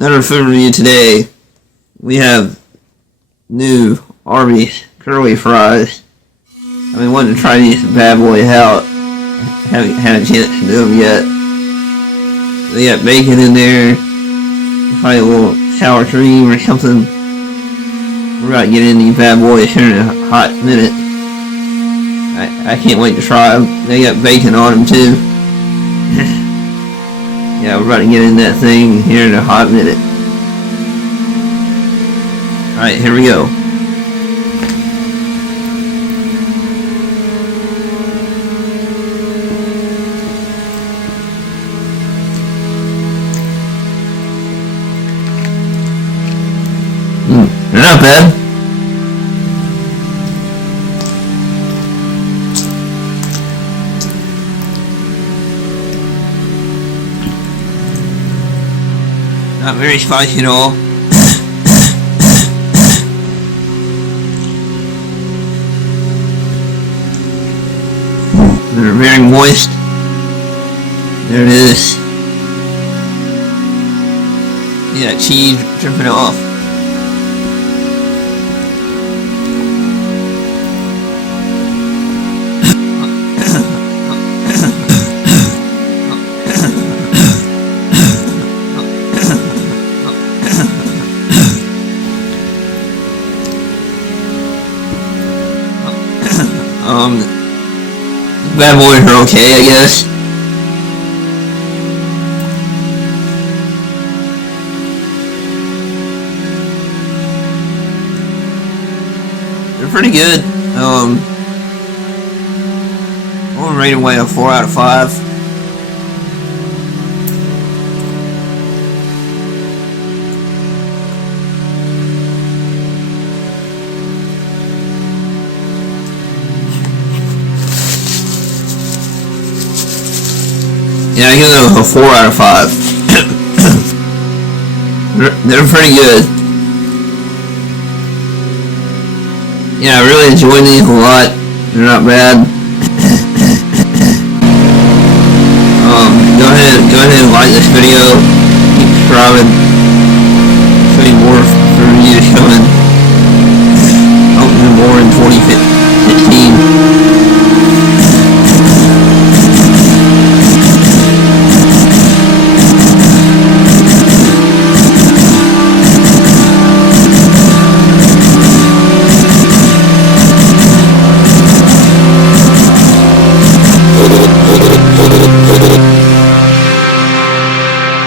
Another food review today. We have new Arby's curly fries. I've been wanting to try these bad boys out. Haven't had a chance to do them yet. They got bacon in there. Probably a little sour cream or something. We're about to get in these bad boys here in a hot minute. I can't wait to try them. They got bacon on them too. Yeah, we're about to get in that thing here in a hot minute. Alright, here we go. They're not bad. Not very spicy at all. They're very moist. There it is. Yeah, cheese dripping off. Bad boys are okay, I guess. They're pretty good. I'm gonna rate them a 4 out of 5. Yeah, I give them a 4 out of 5. They're pretty good. Yeah, I really enjoy these a lot. They're not bad. Go ahead and like this video. Keep subscribing. Show you more reviews coming. Hopefully more in 2015.